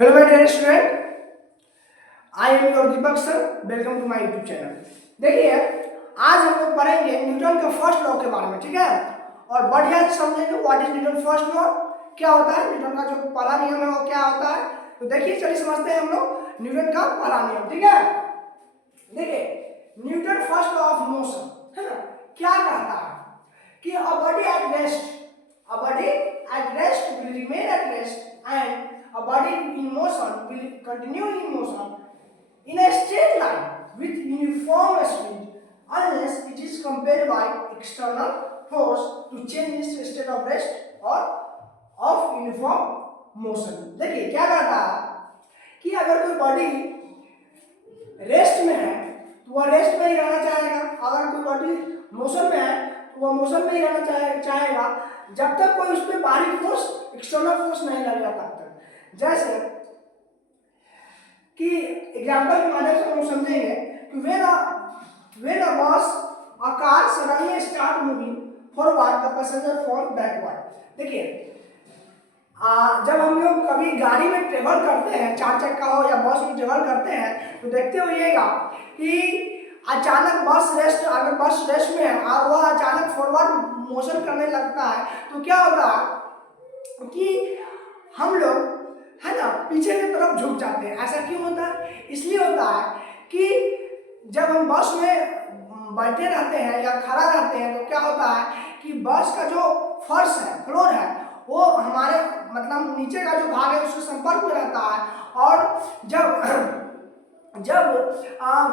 Hello my dear student, I am your Deepak sir. Welcome to my YouTube channel. देखिए, आज हम लोग पढ़ेंगे न्यूटन के फर्स्ट लॉ के बारे में, ठीक है। और बढ़िया से समझेंगे what is Newton first law, क्या होता है न्यूटन का जो पहला नियम है वो क्या होता है। तो देखिए, चलिए समझते हैं हम लोग न्यूटन का पहला नियम, ठीक है। देखिए, Newton first law of motion है ना, क्या कहता है कि a body at rest will remain at rest and a body in motion will continue in motion in a straight line with uniform speed unless it is compelled by external force to change its state of rest or of uniform motion। देखिए क्या कहता है कि अगर कोई body rest में है तो वह रेस्ट में ही रहना चाहेगा, अगर कोई बॉडी मोशन में है तो वह मोशन में ही रहना चाहेगा जब तक कोई उस पर बाहरी फोर्स एक्सटर्नल फोर्स नहीं लगेगा तब तक। जैसे कि एग्जांपल के माध्यम से हम समझेंगे कि when a bus a car suddenly start moving forward the passenger fall backward। देखिए, जब हम लोग कभी गाड़ी में ट्रेवल करते हैं, चार चक्का हो या बस में ट्रेवल करते हैं, तो देखते होइएगा कि अचानक अगर बस रेस्ट में है और वह अचानक फॉरवर्ड मोशन करने लगता है तो क्या होता है कि हम लोग है ना पीछे की तरफ झुक जाते हैं। ऐसा क्यों होता है? इसलिए होता है कि जब हम बस में बैठे रहते हैं या खड़ा रहते हैं तो क्या होता है कि बस का जो फर्श है, फ्लोर है, वो हमारे मतलब नीचे का जो भाग है उसके संपर्क में रहता है। और जब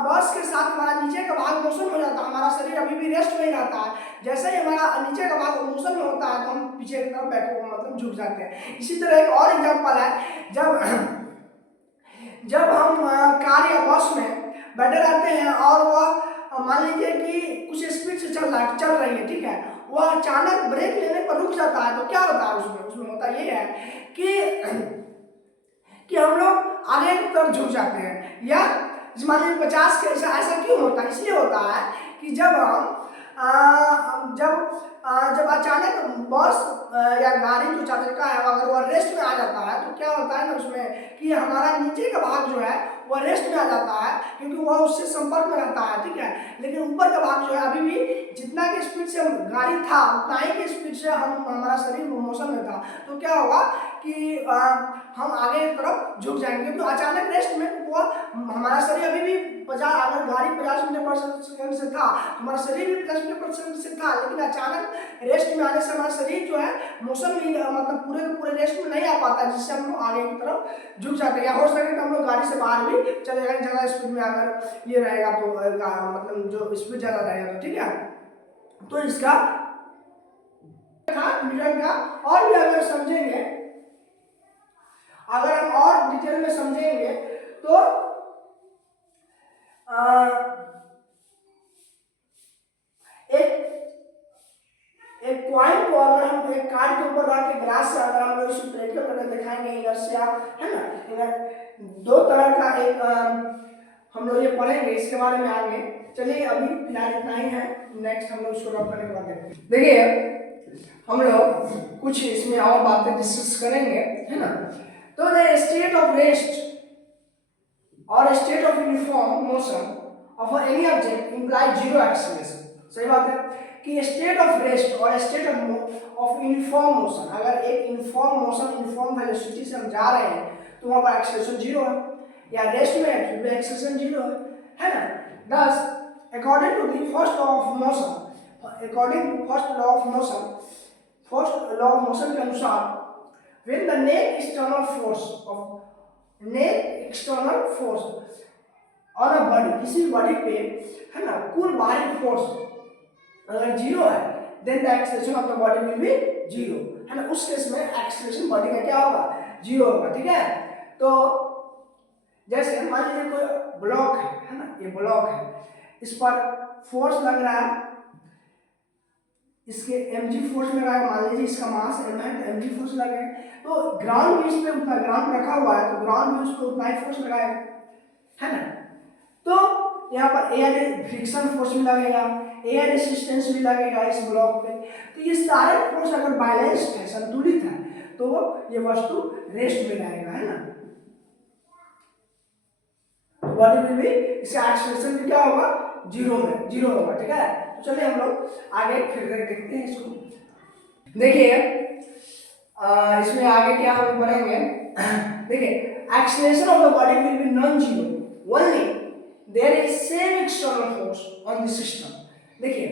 बस के साथ हमारा नीचे का भाग मोशन हो जाता है, हमारा शरीर अभी भी रेस्ट में ही रहता है। जैसे ही हमारा नीचे का भाग मोशन में होता है तो हम पीछे की तरफ बैठे मतलब झुक जाते हैं। इसी तरह एक और एग्जांपल है, जब हम कार या बस में बैठे रहते हैं और वह मान लीजिए कि कुछ स्पीड से चल रही है, ठीक है, वह अचानक ब्रेक लेने पर रुक जाता है तो क्या होता है उसमें होता ये है कि हम लोग आगे की तरफ झुक जाते हैं। या मान लीजिए 50 के ऐसा क्यों होता है? इसलिए होता है कि जब अचानक बस या गाड़ी जो चार चक्का है अगर वह रेस्ट में आ जाता है तो क्या होता है ना उसमें कि हमारा नीचे का भाग जो है वह रेस्ट में आ जाता है क्योंकि वह उससे संपर्क में रहता है, ठीक है। लेकिन ऊपर का भाग जो है अभी भी जितना की स्पीड से गाड़ी था उतना ही की स्पीड से हमारा शरीर मोशन में था। तो क्या होगा कि हम आगे की तरफ झुक जाएंगे तो अचानक रेस्ट में वो हमारा शरीर अभी भी 50 अगर गाड़ी 50 मीटर से था तो हमारा शरीर भी 50 मीटर से था, लेकिन अचानक रेस्ट में आने से हमारा शरीर जो है मोशन में मतलब पूरे रेस्ट में नहीं आ पाता, जिससे हम लोग आगे की तरफ झुक जाते हैं। या हो सके तो हम लोग गाड़ी से बाहर भी चले जाएंगे ज़्यादा स्पीड में अगर ये रहेगा तो मतलब जो स्पीड ज़्यादा रहेगा तो, ठीक है। तो इसका था न्यूटन का। और भी अगर समझेंगे, अगर हम और डिटेल में समझेंगे तो एक कॉइन को अगर हम एक कार्ड के ऊपर रख के ग्लास से अगर हम लोग इसको प्रैक्टिकल करके दिखाएंगे इनर्शिया है ना, दो तरह का एक हम लोग ये पढ़ेंगे इसके बारे में आगे। चलिए अभी फिलहाल इतना ही है, नेक्स्ट हम लोग इसको रब करने के बाद देखते हैं। देखिए हम लोग कुछ इसमें और बातें डिस्कस करेंगे है ना। तो द स्टेट ऑफ रेस्ट और state of uniform motion of any object imply zero acceleration. सही बात है कि स्टेट ऑफ रेस्ट और स्टेट ऑफ यूनिफॉर्म मोशन, अगर एक यूनिफॉर्म मोशन यूनिफॉर्म वेलोसिटी से हम जा रहे हैं तो वहाँ पर एक्सीलरेशन जीरो है, या रेस्ट में है तो एक्सीलरेशन जीरो है ना। दस according to the first law of motion के अनुसार when the net external force on a body, किसी बॉडी पे है ना कुल बाहरी फोर्स अगर जीरो है then the acceleration of the body will be zero है ना। उस केस में एक्सेलरेशन बॉडी का क्या होगा? जीरो होगा, ठीक है। तो जैसे मान लीजिए कोई ब्लॉक है ना, ये ब्लॉक है, इस पर फोर्स लग रहा है, इसके mg फोर्स लगा है, मान लीजिए इसका मास m है तो mg फोर्स लगे, तो ग्राउंड भी इस पे उतना ग्राउंड रखा हुआ है तो ग्राउंड भी उसको उतना ही फोर्स लगाएगा है ना। तो यहाँ पर एयर फ्रिक्शन फोर्स भी लगेगा, एयर रेसिस्टेंस भी लगेगा इस ब्लॉक पे। तो ये सारे फोर्स अगर बैलेंस्ड है, संतुलित है, तो ये वस्तु रेस्ट में रहेगा है ना। बॉडी विल बी, इसका एक्सेलरेशन भी क्या होगा, जीरो होगा, ठीक है। तो चलिए हम लोग आगे फिर देखते हैं इसको। देखिए इसमें आगे क्या हम पढ़ेंगे, देखिए acceleration of the body will be non zero only there is same external force on the system. देखिए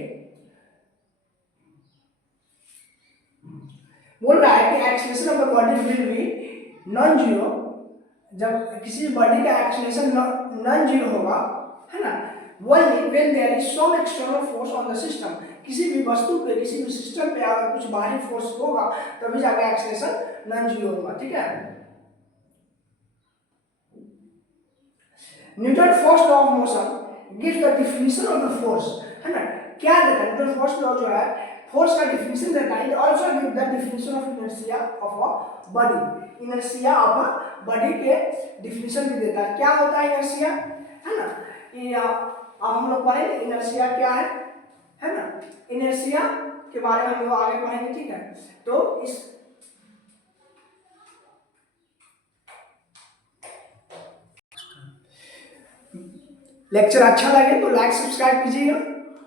बोल रहा है कि acceleration of the body will be non zero, जब किसी बॉडी का एक्सेलरेशन नॉन जीरो होगा, है ना, only when there is some external force on the system, किसी भी वस्तु पे, किसी भी सिस्टम पे अगर कुछ बाहरी फोर्स होगा तभी जाकर एक्सेलरेशन नॉन जीरो होगा, ठीक है। Newton first law of motion gives the definition of the force, है ना, क्या देता है न्यूटन फर्स्ट लॉ जो है फोर्स का डेफिनेशन देता है, also give the definition of inertia of a body, inertia of a body के डेफिनेशन भी देता है, क्या होता है इनर्शिया, है ना, ये अब हम लोग पढ़ेंगे इनर्शिया क्या है ना, इनर्शिया के बारे में हम लोग आगे पढ़ेंगे, ठीक है। तो इस लेक्चर अच्छा लगे तो लाइक सब्सक्राइब कीजिएगा,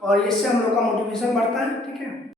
और इससे हम लोग का मोटिवेशन बढ़ता है, ठीक है।